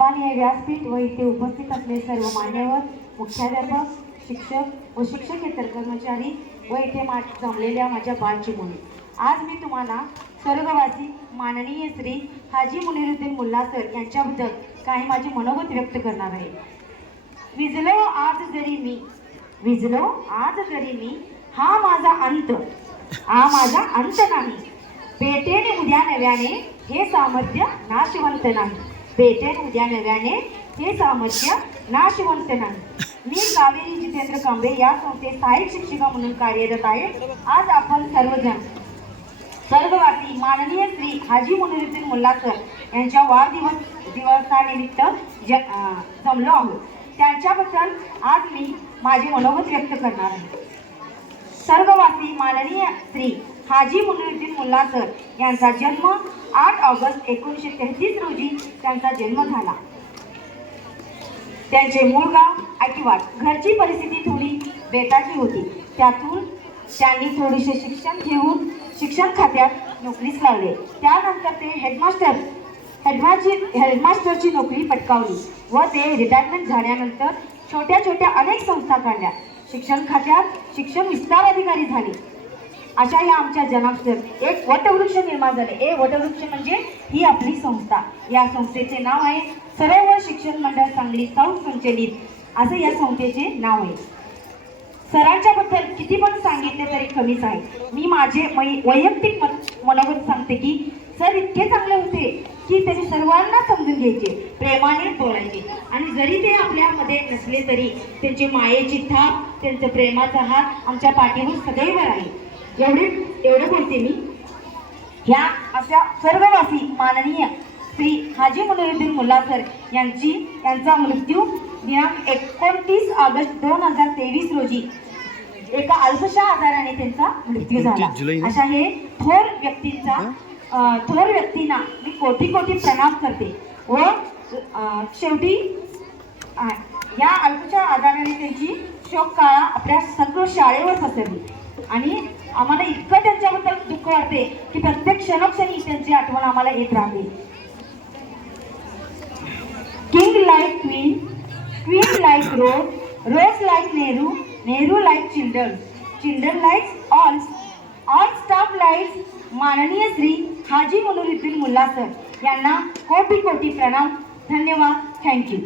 सन्माननीय व्यासपीठ व इथे उपस्थित असलेले सर्व मान्यवर, मुख्याध्यापक, शिक्षक व शिक्षकेतर कर्मचारी व इथे जमलेल्या माझ्या बाळची मुले, आज मी तुम्हाला स्वर्गवासी माननीय श्री हाजी मुनिरुद्दीन मुल्ला सर यांच्याबद्दल काही माझे मनोगत व्यक्त करणार आहे. विजलो आज जरी मी, हा माझा अंत नाही. पेटेने उद्या नव्याने हे सामर्थ्य नाशवंत नाही. मी कावेरी जितेंद्र कांबळे या संस्थेत सहाय्यक शिक्षिका म्हणून कार्यरत आहे. आज आपण सर्वजण स्वर्गवासी माननीय श्री हाजी मुनिरुद्दीन मुल्ला सर यांच्या वाढदिवसानिमित्त जमलो आहोत. त्यांच्याबद्दल आज मी माझे मनोगत व्यक्त करणार आहे. स्वर्गवासी माननीय श्री हाजी मुनिरुद्दीन मुल्ला सर यांचा जन्म 8 ऑगस्ट 1933 रोजी त्यांचा जन्म झाला. त्यांचे मूळ गाव आटीवाड. घरची परिस्थिती थोडी बेताची होती. त्यातून त्यांनी थोडेसे शिक्षण घेऊन शिक्षण खात्यात नोकरीस लागले. त्यानंतर ते हेडमास्टरची नोकरी पटकावली व ते रिटायरमेंट झाल्यानंतर छोट्या छोट्या अनेक संस्था काढल्या. शिक्षण खात्यात शिक्षण विस्तार अधिकारी झाले. अशा या आमच्या जनाबसर एक वटवृक्ष निर्माण झाले. वटवृक्ष म्हणजे ही आपली संस्था. या संस्थेचे नाव आहे सरोवर शिक्षण मंडळ सांगली संचलित असं या संस्थेचे नाव आहे. सरांच्या बद्दल किती पण सांगितले तरी कमीच आहे. मी माझे वैयक्तिक मनोगत सांगते की सर इतके चांगले होते की त्यांनी सर्वांना समजून घ्यायचे, प्रेमाने बोलायचे आणि जरी ते आपल्यामध्ये नसले तरी त्यांची मायेची थाप, त्यांचं प्रेमाचा हात आमच्या पाठीवर सदैव आहे. एवढे बोलते मी. ह्या अशा सर्ववासी माननीय श्री हाजी मुनिरुद्दीन मुल्ला सर यांचा मृत्यू दिनांक 29 ऑगस्ट 2023 रोजी एका अल्पशा आजाराने त्यांचा मृत्यू झाला. अशा हे थोर व्यक्तींना मी कोटी प्रणाम करते व शेवटी या अल्पशा आजाराने त्यांची शोककळा आपल्या सगळं शाळेवर पसरली आणि आम्हाला इतकं त्यांच्याबद्दल दुःख वाटते की प्रत्येक क्षणोक्षणी त्यांची आठवण आम्हाला येत राहते. King like queen, queen like rose, rose like Nehru, Nehru like children, children like all staff like माननीय श्री हाजी मुनिरुद्दीन मुल्ला सर यांना कोटी प्रणाम. धन्यवाद. थँक्यू.